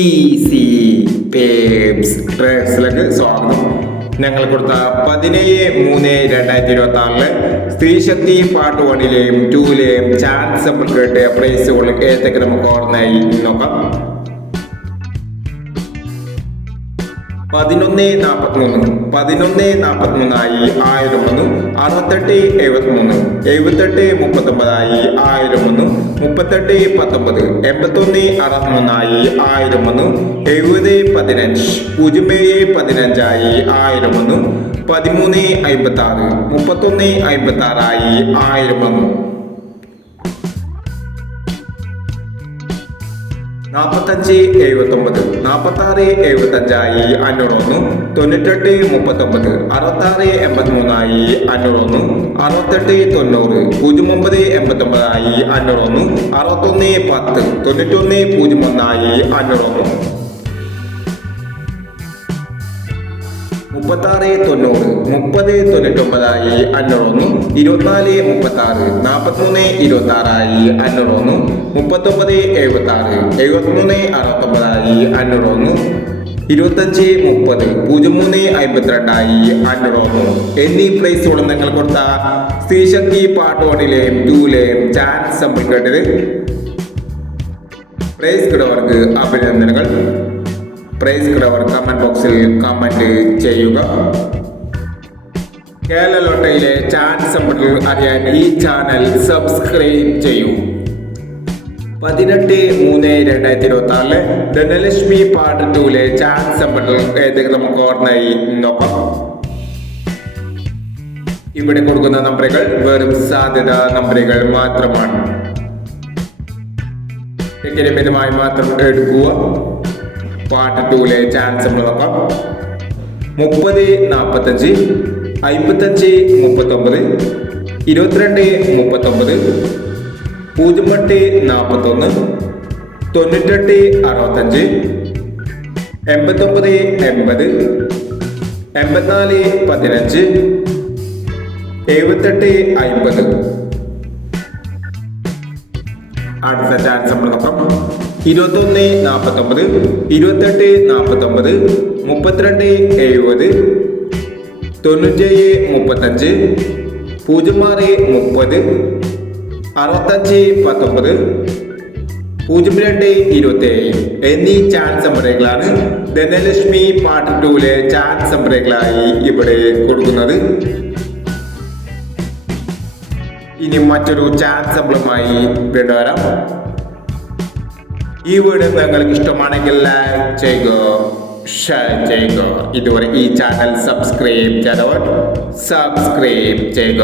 Easy പേപ്സ് ട്രേഡ്സിലേക്ക് സ്വാഗതം. ഞങ്ങൾ കൊടുത്ത 17/3/2026 സ്ത്രീശക്തി പാർട്ട് 1ലെയും 2ലെയും ചാൻസ് നമ്മൾ കേട്ട പ്രൈസുകൾ ഏതൊക്കെ നമുക്ക് ഓർമ്മയായി നോക്കാം. 11:43 1000 68 38 38 38 39 1000 71 15 07 15 1000 13 56 1000 45 79 46 75 501 98 39 66 83 501 68 90 09 89 501 61 10 91 01 501 36 90 30 99 501 24 36 43 26 501 39 76 73 69 501 25 30 03 52 501 എന്നീ പ്രൈസുകളും നിങ്ങൾ കൊടുത്ത സ്ത്രീശക്തി പാർട്ട് 1ലെയും 2ലെയും ചാൻസ് നമ്മൾ കേട്ടത്. പ്രൈസ് കിടവർക്ക് അഭിനന്ദനങ്ങൾ. പ്രൈസ് കിടവർ കമന്റ് ബോക്സിൽ കമന്റ് ചെയ്യുക. കേരള ലോട്ടറിയിലെ ചാൻസ് നമ്പറുകൾ അറിയാൻ ഈ ചാനൽ സബ്സ്ക്രൈബ് ചെയ്യൂ. 18/3/2026 ധനലക്ഷ്മി പാർട്ട് 2ലെ ചാൻസ് നമ്പറുകൾ ഏതൊക്കെ നമുക്ക് ഓർമ്മയായി നോക്കാം. ഇവിടെ കൊടുക്കുന്ന നമ്പറുകൾ വെറും സാധ്യത നമ്പറുകൾ മാത്രമാണ്. മിതമായി മാത്രം എടുക്കുക. പാർട്ട് 2ലെ ചാൻസ് നമ്മൾ നോക്കാം. 30 45 55 39 22 39 08 41 98 65 89 80 84 15 78 50. അടുത്ത ചാൻസ് നമ്മൾ നോക്കാം. 21 49 28 49 32 70 97 35 06 30 65 19 02 27 എന്നീ ചാൻസ് നമ്പറുകളാണ് ധനലക്ഷ്മി പാർട്ട് 2ലെ ചാൻസ് നമ്പറുകളായി ഇവിടെ കൊടുക്കുന്നത്. ഇനി മറ്റൊരു ചാൻസ് നമ്പറുമായി വീണ്ടും വരാം. ഈ വീഡിയോ നിങ്ങൾക്ക് ഇഷ്ടമാണെങ്കിൽ ലൈക്ക് ചെയ്യുക, ഷെയർ ചെയ്യുക. ഇതുവരെ ഈ ചാനൽ സബ്സ്ക്രൈബ് ചെയ്തവർ സബ്സ്ക്രൈബ് ചെയ്യുക.